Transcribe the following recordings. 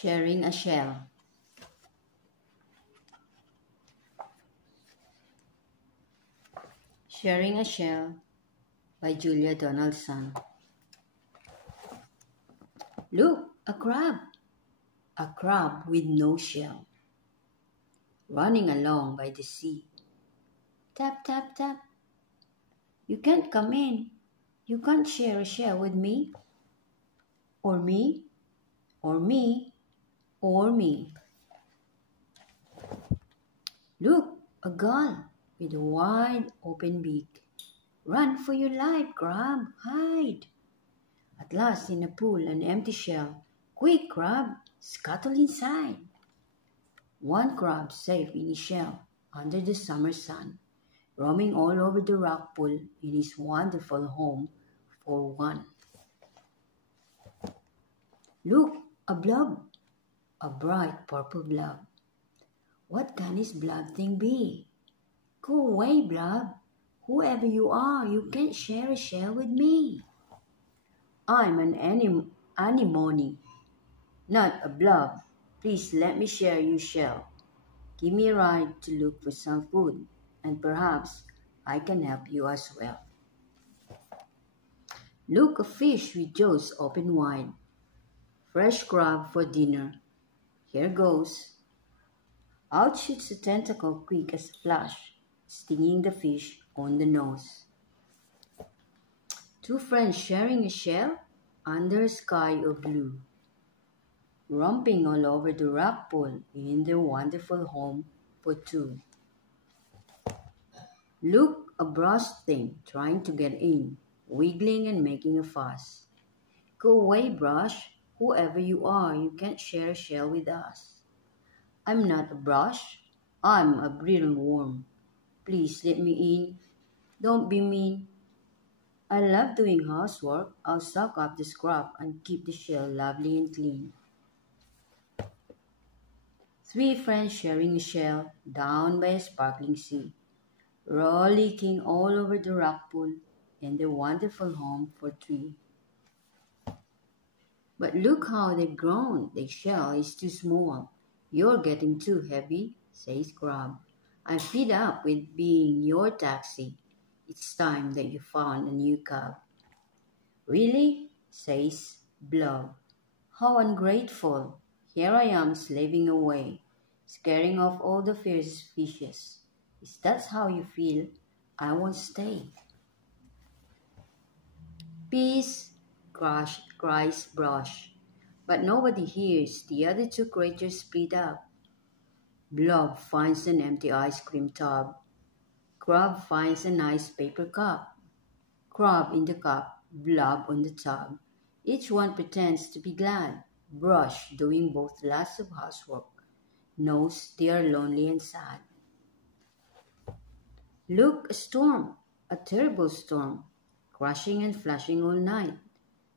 Sharing a Shell. Sharing a Shell by Julia Donaldson. Look, a crab! A crab with no shell, running along by the sea. Tap, tap, tap. You can't come in. You can't share a shell with me. Or me. Or me. Or me. Look, a gull with a wide open beak. Run for your life, crab, hide. At last in a pool, an empty shell. Quick, crab, scuttle inside. One crab safe in his shell, under the summer sun, roaming all over the rock pool in his wonderful home for one. Look, a blob, a bright purple blob. What can this blob thing be? Go away, blob. Whoever you are, you can't share a shell with me. I'm an anemone, not a blob. Please let me share your shell. Give me a ride to look for some food, and perhaps I can help you as well. Look, a fish with jaws open wide. Fresh crab for dinner. Here goes. Out shoots a tentacle quick as a flash, stinging the fish on the nose. Two friends sharing a shell under a sky of blue, romping all over the rock pool in their wonderful home for two. Look, a brush thing trying to get in, wiggling and making a fuss. Go away, brush. Whoever you are, you can't share a shell with us. I'm not a brush. I'm a brittle worm. Please let me in. Don't be mean. I love doing housework. I'll suck up the scrub and keep the shell lovely and clean. Three friends sharing a shell down by a sparkling sea, rollicking all over the rock pool in their wonderful home for three. But look how they've grown. The shell is too small. You're getting too heavy, says Crab. I'm fed up with being your taxi. It's time that you found a new cab. Really? Says Blob. How ungrateful. Here I am slaving away, scaring off all the fierce fishes. Is that how you feel? I won't stay. Peace, cries Brush. But nobody hears. The other two creatures split up. Blob finds an empty ice cream tub. Crab finds a nice paper cup. Crab in the cup, Blob on the tub. Each one pretends to be glad. Brush, doing both lots of housework, knows they are lonely and sad. Look, a storm, a terrible storm, crashing and flashing all night.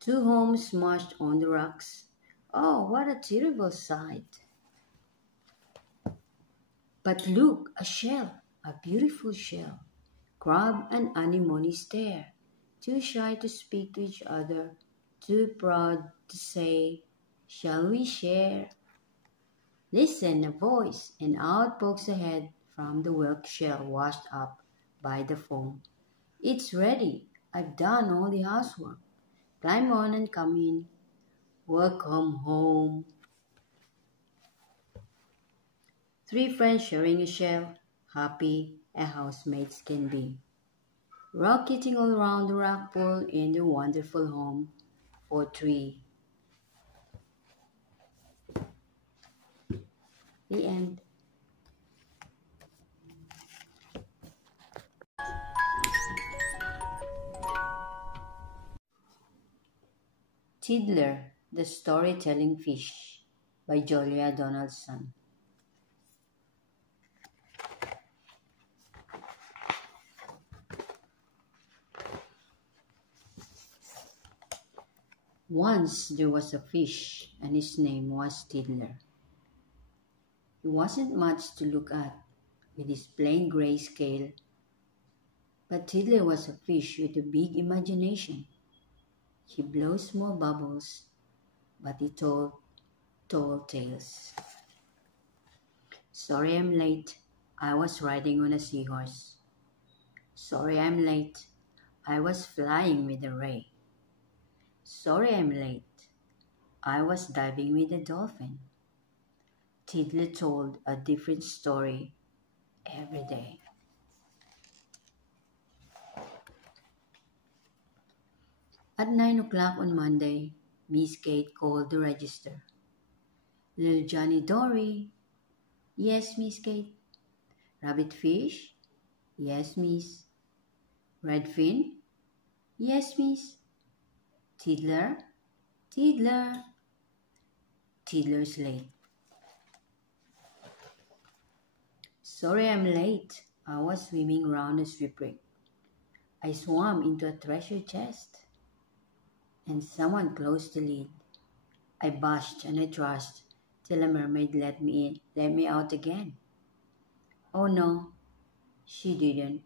Two homes smashed on the rocks. Oh, what a terrible sight. But look, a shell, a beautiful shell. Crab and anemone stare, too shy to speak to each other, too proud to say, shall we share? Listen, a voice, and out pokes a head from the whelk shell washed up by the foam. It's ready. I've done all the housework. Climb on and come in. Welcome home. Three friends sharing a shell, happy as housemates can be. Rocketing all around the rock pool in their wonderful home for three. The end. Tiddler, the Storytelling Fish by Julia Donaldson. Once there was a fish, and his name was Tiddler. He wasn't much to look at, with his plain gray scale, but Tiddler was a fish with a big imagination. He blows small bubbles, but he told Tall Tales. Sorry I'm late. I was riding on a seahorse. Sorry I'm late. I was flying with a ray. Sorry I'm late. I was diving with a dolphin. Tiddler told a different story every day. At 9 o'clock on Monday, Miss Kate called the register. Little Johnny Dory. Yes, Miss Kate. Rabbit fish? Yes, Miss. Redfin? Yes, Miss. Tiddler? Tiddler. Tiddler's late. Sorry I'm late. I was swimming round a shipwreck. I swam into a treasure chest. And someone closed the lid. I bashed and I thrashed till a mermaid let me out again. Oh no, she didn't.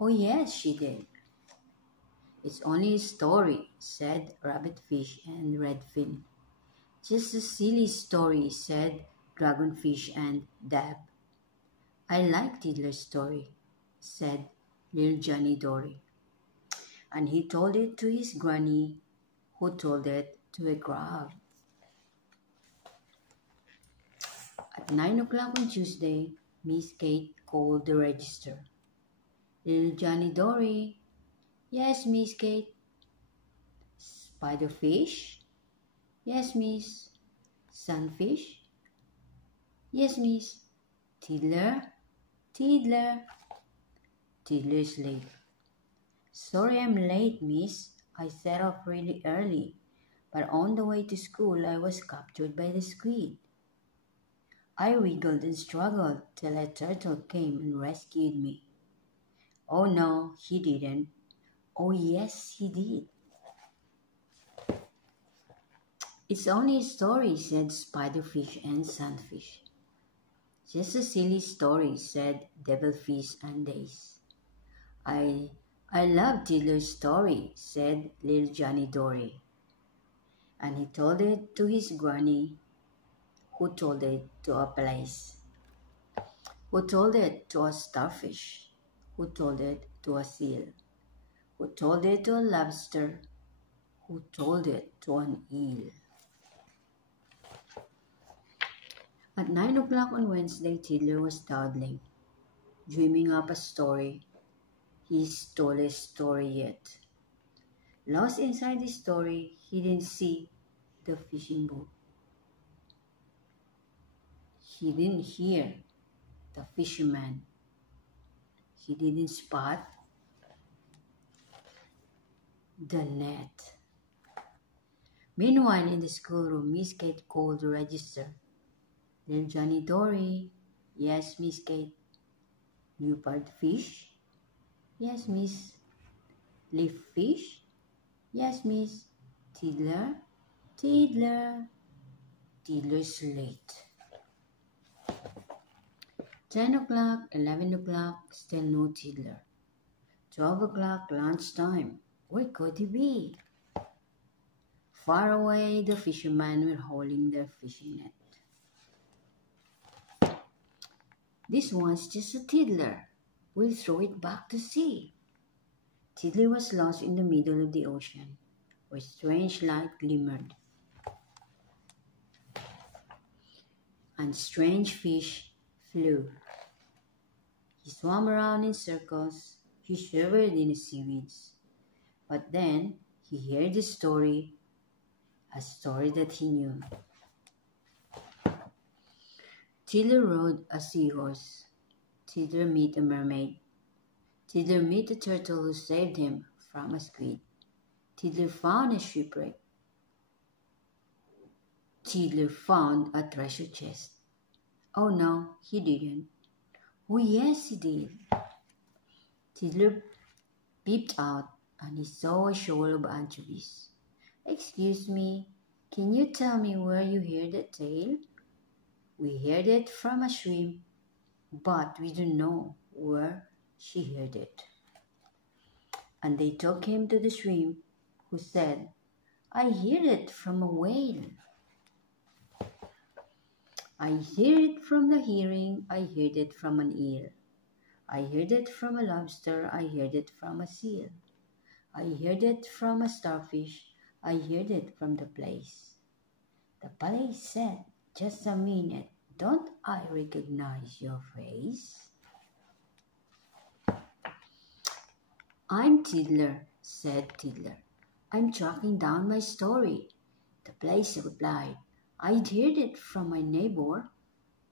Oh yes, she did. It's only a story, said Rabbitfish and Redfin. Just a silly story, said Dragonfish and Dab. I like Tiddler's story, said little Johnny Dory. And he told it to his granny, who told it to a crab. At 9 o'clock on Tuesday, Miss Kate called the register. Little Johnny Dory. Yes, Miss Kate. Spiderfish. Yes, Miss. Sunfish. Yes, Miss. Tiddler. Tiddler. Tiddler's late. Sorry I'm late, Miss. I set off really early, but on the way to school I was captured by the squid. I wiggled and struggled till a turtle came and rescued me. Oh no, he didn't. Oh yes, he did. It's only a story, said Spiderfish and Sunfish. Just a silly story, said Devilfish and Dace. I love Tiddler's story, said little Johnny Dory. And he told it to his granny, who told it to a place, who told it to a starfish, who told it to a seal, who told it to a lobster, who told it to an eel. At 9 o'clock on Wednesday, Tiddler was dawdling, dreaming up a story, his tallest story yet. Lost inside the story, he didn't see the fishing boat. He didn't hear the fisherman. He didn't spot the net. Meanwhile, in the schoolroom, Miss Kate called the register. Little Johnny Dory. Yes, Miss Kate. Leopard fish. Yes, Miss. Leaf fish. Yes, Miss. Tiddler. Tiddler. Tiddler's late. 10 o'clock, 11 o'clock, still no Tiddler. 12 o'clock, lunchtime. Where could he be? Far away, the fishermen were hauling their fishing net. This one's just a Tiddler. We'll throw it back to sea. Tiddler was lost in the middle of the ocean, where strange light glimmered, and strange fish flew. He swam around in circles. He shivered in the seaweeds. But then he heard a story that he knew. Tiddler rode a seahorse. Tiddler met a mermaid. Tiddler met a turtle who saved him from a squid. Tiddler found a shipwreck. Tiddler found a treasure chest. Oh no, he didn't. Oh yes, he did. Tiddler peeped out and he saw a shoal of anchovies. Excuse me, can you tell me where you heard that tale? We heard it from a shrimp, but we don't know where she heard it. And they took him to the shrimp, who said, I heard it from a whale. I hear it from the hearing, I heard it from an eel. I heard it from a lobster, I heard it from a seal. I heard it from a starfish, I heard it from the place. The place said, just a minute, don't I recognize your face? I'm Tiddler, said Tiddler. I'm tracking down my story. The place replied, I'd heard it from my neighbor,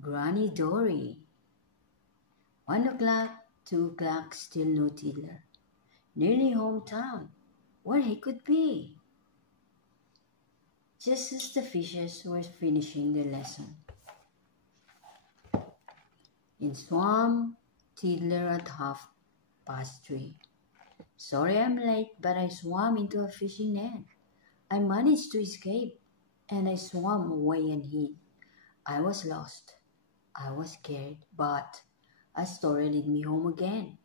Granny Dory. 1 o'clock, 2 o'clock, still no Tiddler. Nearly hometown, where he could be. Just as the fishes were finishing their lesson. In swam Tiddler at 3:30. Sorry I'm late, but I swam into a fishing net. I managed to escape, and I swam away and hid. I was lost. I was scared, but a story led me home again.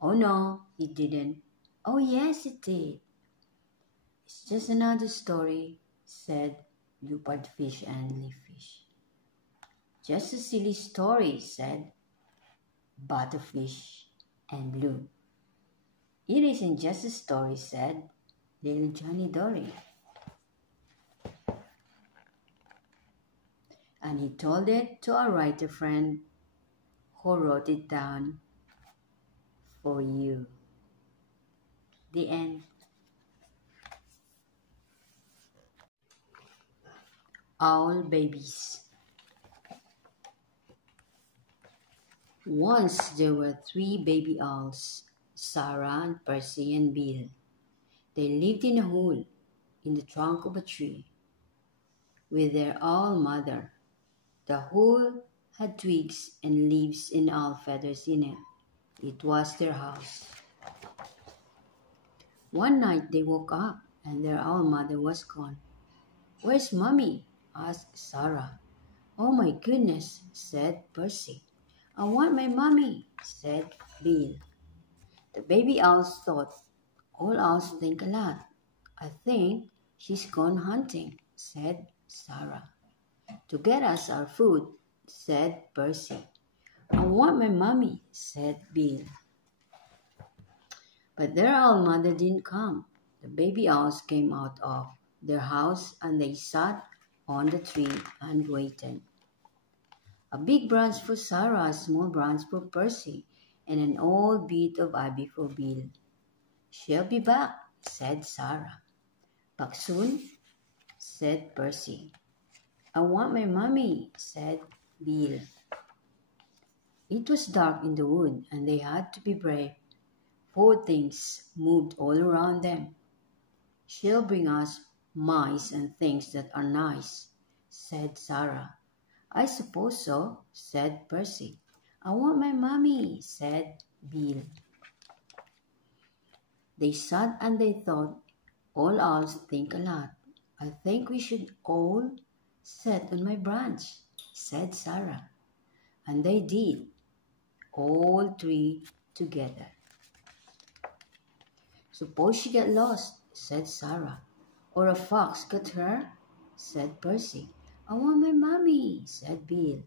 Oh no, it didn't. Oh yes, it did. It's just another story, said Leopardfish and Leaffish. Just a silly story, said Butterfish and Blue. It isn't just a story, said little Johnny Dory. And he told it to a writer friend who wrote it down for you. The end. Owl Babies. Once there were 3 baby owls, Sarah and Percy and Bill. They lived in a hole in the trunk of a tree with their owl mother. The hole had twigs and leaves and owl feathers in it. It was their house. One night they woke up and their owl mother was gone. Where's Mommy? Asked Sarah. Oh my goodness, said Percy. I want my mommy, said Bill. The baby owls thought, all owls think a lot. I think she's gone hunting, said Sarah. To get us our food, said Percy. I want my mommy, said Bill. But their owl mother didn't come. The baby owls came out of their house and they sat on the tree and waited. A big branch for Sarah, a small branch for Percy, and an old bit of ivy for Bill. She'll be back, said Sarah. Back soon, said Percy. I want my mommy, said Bill. It was dark in the wood and they had to be brave. 4 things moved all around them. She'll bring us mice and things that are nice, said Sarah. I suppose so, said Percy. I want my mommy, said Bill. They sat and they thought, all owls think a lot. I think we should all sit on my branch, said Sarah. And they did, all 3 together. Suppose she got lost, said Sarah. Or a fox got her, said Percy. I want my mommy, said Bill.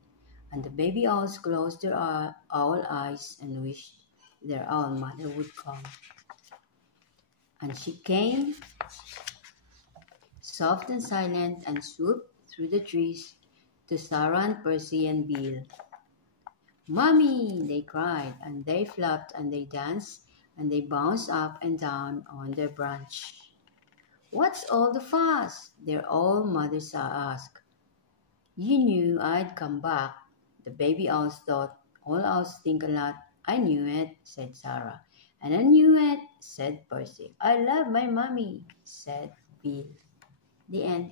And the baby owls closed their owl eyes and wished their owl mother would come. And she came, soft and silent, and swooped through the trees to Sarah and Percy and Bill. Mommy, they cried, and they flapped and they danced and they bounced up and down on their branch. What's all the fuss? Their owl mothers asked. You knew I'd come back. The baby owls thought, all owls think a lot. I knew it, said Sarah. And I knew it, said Percy. I love my mommy, said Bill. The end.